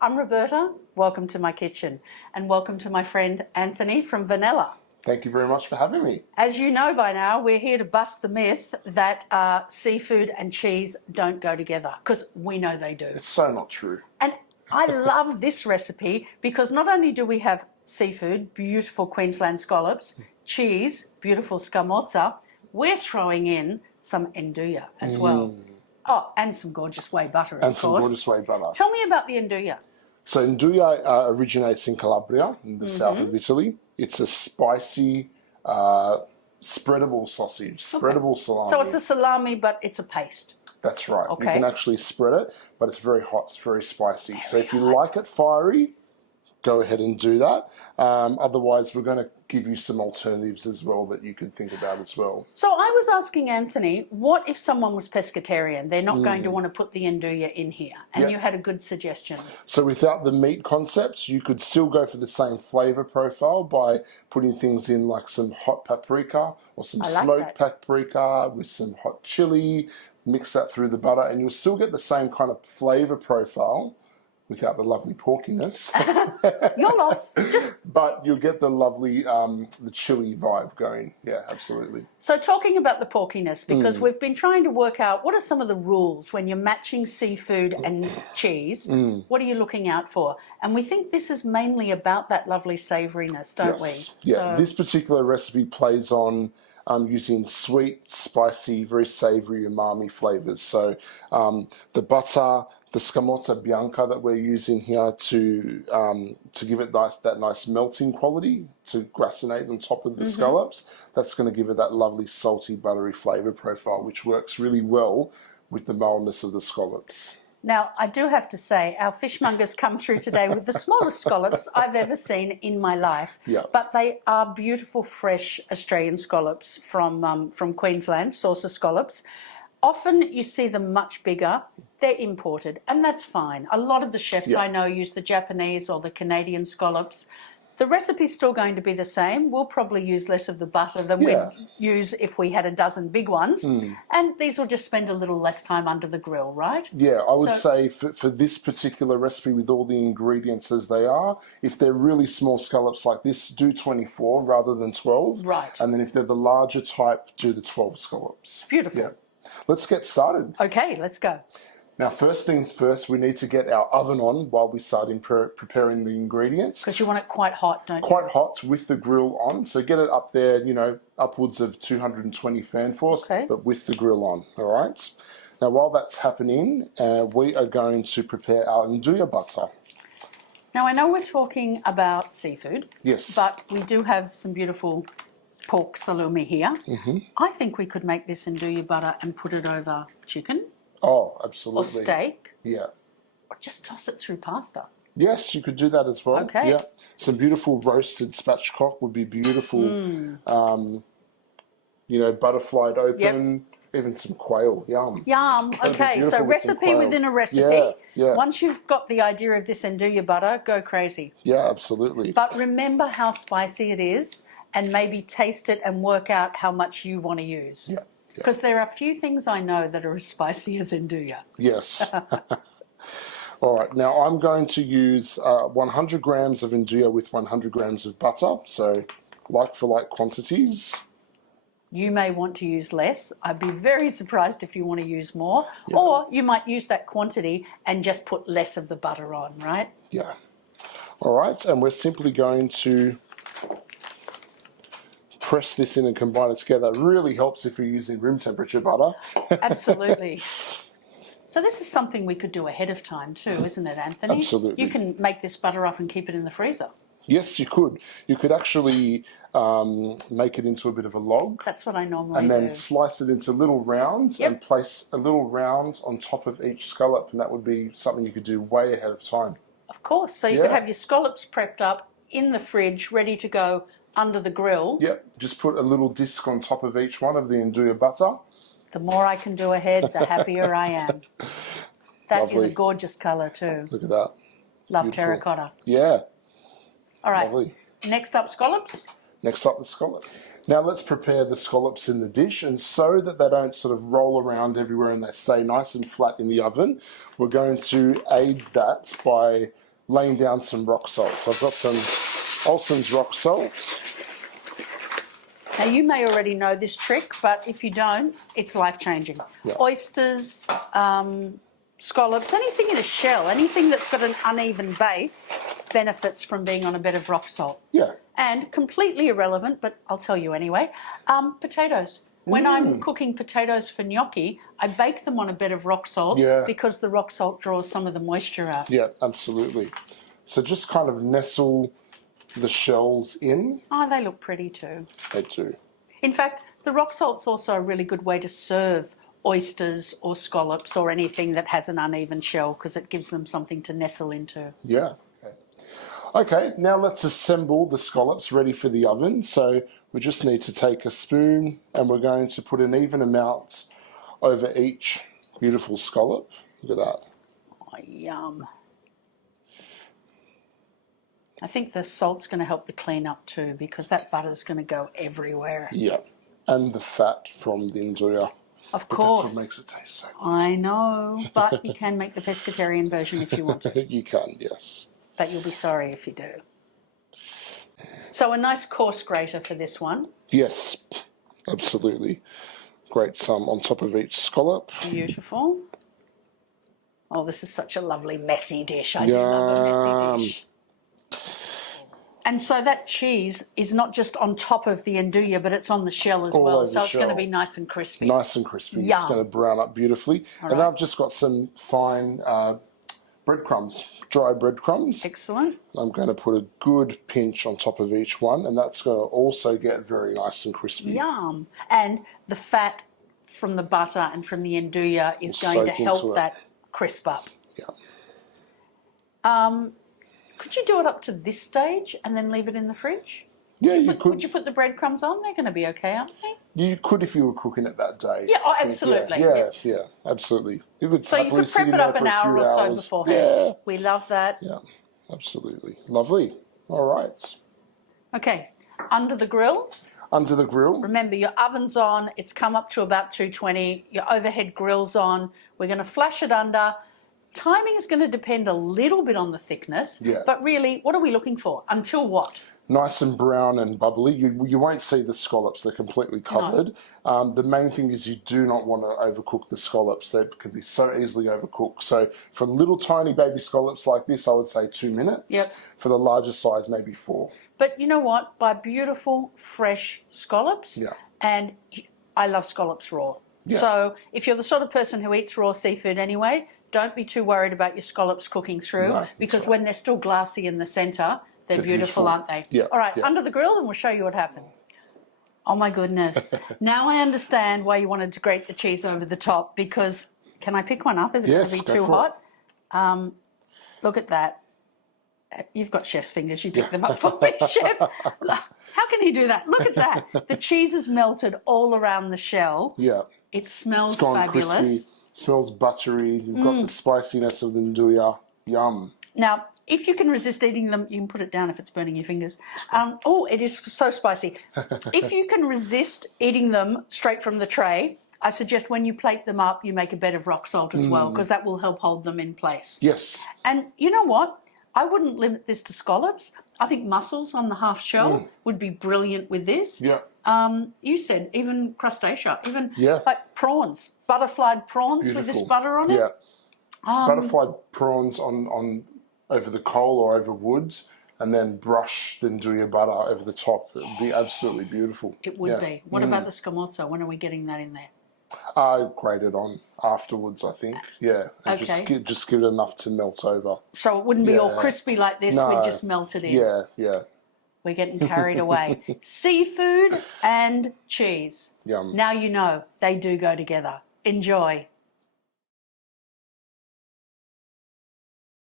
I'm Roberta. Welcome to my kitchen, and welcome to my friend Anthony from Vannella. Thank you very much for having me. As you know by now, we're here to bust the myth that seafood and cheese don't go together, because we know they do. It's so not true. And I love this recipe because not only do we have seafood, beautiful Queensland scallops, cheese, beautiful scamorza, we're throwing in some Nduja as well. Oh, and some gorgeous whey butter, of course. And some gorgeous whey butter. Tell me about the Nduja. So Nduja originates in Calabria, in the south of Italy. It's a spicy, spreadable sausage, spreadable salami. So it's a salami, but it's a paste. That's right. Okay. You can actually spread it, but it's very hot, it's very spicy. So if you like it fiery, go ahead and do that. Otherwise, we're going to give you some alternatives as well that you can think about as well. So I was asking Anthony, what if someone was pescatarian? They're not going to want to put the Nduja in here. And you had a good suggestion. So without the meat concepts, you could still go for the same flavour profile by putting things in like some hot paprika or some smoked paprika with some hot chili, mix that through the butter, and you'll still get the same kind of flavour profile without the lovely porkiness. Your loss. But you'll get the lovely, the chili vibe going. Yeah, absolutely. So talking about the porkiness, because we've been trying to work out what are some of the rules when you're matching seafood and cheese. What are you looking out for? And we think this is mainly about that lovely savouriness, don't we? Yeah, this particular recipe plays on using sweet, spicy, very savoury umami flavours. So the butter, the scamorza bianca that we're using here to give it that nice melting quality, to gratinate on top of the scallops, that's going to give it that lovely salty, buttery flavour profile, which works really well with the mildness of the scallops. Now, I do have to say, our fishmongers come through today with the smallest scallops I've ever seen in my life. Yeah. But they are beautiful, fresh Australian scallops from Queensland, saucer scallops. Often you see them much bigger. They're imported, and that's fine. A lot of the chefs I know use the Japanese or the Canadian scallops. The recipe's still going to be the same. We'll probably use less of the butter than we'd use if we had a dozen big ones. And these will just spend a little less time under the grill, right? Yeah, I would say for this particular recipe with all the ingredients as they are, if they're really small scallops like this, do 24 rather than 12. Right. And then if they're the larger type, do the 12 scallops. Beautiful. Yeah. Let's get started. Okay, let's go. Now, first things first, we need to get our oven on while we start preparing the ingredients. Because you want it quite hot, don't you? Quite hot with the grill on. So get it up there, you know, upwards of 220 fan force, but with the grill on, all right? Now, while that's happening, we are going to prepare our Nduja butter. Now, I know we're talking about seafood. Yes. But we do have some beautiful pork salumi here. I think we could make this Nduja butter and put it over chicken. Oh, absolutely. Or steak. Yeah. Or just toss it through pasta. Yes, you could do that as well. Okay. Yeah. Some beautiful roasted spatchcock would be beautiful. You know, butterflied open. Even some quail. Yum. Yum. Okay, so recipe within a recipe. Yeah. Once you've got the idea of this Nduja butter, go crazy. Yeah, absolutely. But remember how spicy it is, and maybe taste it and work out how much you want to use. Yeah. Because there are a few things I know that are as spicy as Nduja. Yes. All right. Now I'm going to use 100 grams of Nduja with 100 grams of butter. So like for like quantities. You may want to use less. I'd be very surprised if you want to use more. Or you might use that quantity and just put less of the butter on, right? Yeah. All right. And we're simply going to press this in and combine it together. It really helps if you're using room temperature butter. Absolutely. So this is something we could do ahead of time too, isn't it, Anthony? Absolutely. You can make this butter up and keep it in the freezer. Yes, you could. You could actually make it into a bit of a log. That's what I normally do. And then do. Slice it into little rounds and place a little round on top of each scallop, and that would be something you could do way ahead of time. Of course. So you could have your scallops prepped up in the fridge, ready to go under the grill. Yep, just put a little disc on top of each one of the Nduja butter. The more I can do ahead, the happier I am. That is a gorgeous colour too. Look at that. Love Beautiful. terracotta. Yeah. All right. Lovely. Next up, scallops. Next up, the scallop. Now let's prepare the scallops in the dish, and so that they don't sort of roll around everywhere and they stay nice and flat in the oven, we're going to aid that by laying down some rock salt. So I've got some Olsen's rock salt. Now, you may already know this trick, but if you don't, it's life-changing. Yeah. Oysters, scallops, anything in a shell, anything that's got an uneven base benefits from being on a bed of rock salt. Yeah. And completely irrelevant, but I'll tell you anyway, potatoes. When I'm cooking potatoes for gnocchi, I bake them on a bed of rock salt because the rock salt draws some of the moisture out. Yeah, absolutely. So just kind of nestle the shells in. Oh, they look pretty too. They do. In fact, the rock salt's also a really good way to serve oysters or scallops or anything that has an uneven shell because it gives them something to nestle into. Yeah. Okay, now let's assemble the scallops ready for the oven. So we just need to take a spoon and we're going to put an even amount over each beautiful scallop. Look at that. Oh, yum. I think the salt's going to help the clean up too because that butter's going to go everywhere. Yeah, and the fat from the Nduja. Of course. That's what makes it taste so good. I know, but you can make the pescatarian version if you want to. You can, yes. But you'll be sorry if you do. So a nice coarse grater for this one. Yes, absolutely. Grate some on top of each scallop. Beautiful. Oh, this is such a lovely messy dish. I do love a messy dish. And so that cheese is not just on top of the Nduja, but it's on the shell as well. So it's going to be nice and crispy. Nice and crispy. Yum. It's going to brown up beautifully. And then I've just got some fine breadcrumbs, dry breadcrumbs. Excellent. I'm going to put a good pinch on top of each one, and that's going to also get very nice and crispy. Yum. And the fat from the butter and from the Nduja is going to help that crisp up. Yeah. Could you do it up to this stage and then leave it in the fridge? Yeah, you could. Would you put the breadcrumbs on? They're going to be okay, aren't they? You could if you were cooking it that day. Yeah, oh, absolutely. Yeah, absolutely. You could so you could prep it up an hour or so beforehand. Yeah. We love that. Yeah, absolutely. Lovely. All right. Okay, under the grill. Under the grill. Remember, your oven's on. It's come up to about 220. Your overhead grill's on. We're going to flash it under. Timing is going to depend a little bit on the thickness. Yeah. But really, what are we looking for? Until what? Nice and brown and bubbly. You won't see the scallops. They're completely covered. No. The main thing is you do not want to overcook the scallops. They can be so easily overcooked. So for little tiny baby scallops like this, I would say 2 minutes. Yep. For the larger size, maybe 4. But you know what? Buy beautiful, fresh scallops. Yeah. And I love scallops raw. Yeah. So if you're the sort of person who eats raw seafood anyway, don't be too worried about your scallops cooking through because when they're still glassy in the centre, they're beautiful, aren't they? Yeah. All right, under the grill and we'll show you what happens. Oh my goodness. Now I understand why you wanted to grate the cheese over the top because, can I pick one up? Is it going to be too hot? Look at that. You've got chef's fingers. You pick them up for me, chef. How can he do that? Look at that. The cheese is melted all around the shell. Yeah. It smells it's gone fabulous. Crispy. Smells buttery. You've got the spiciness of the Nduja. Yum. Now, if you can resist eating them, you can put it down if it's burning your fingers. Oh, it is so spicy. If you can resist eating them straight from the tray, I suggest when you plate them up, you make a bed of rock salt as well, because that will help hold them in place. Yes. And you know what? I wouldn't limit this to scallops. I think mussels on the half shell would be brilliant with this. Yeah. You said even crustacea, even Yeah. like prawns, butterflied prawns with this butter on it. Yeah. Butterflied prawns on over the coal or over woods, and then brush the Nduja butter over the top. It would be absolutely beautiful. It would be. What about the scamorza? When are we getting that in there? Grate it on afterwards, I think. Yeah. And just give it enough to melt over. So it wouldn't be all crispy like this. We'd just melt it in. Yeah, yeah. We're getting carried away. Seafood and cheese. Yum. Now you know they do go together. Enjoy.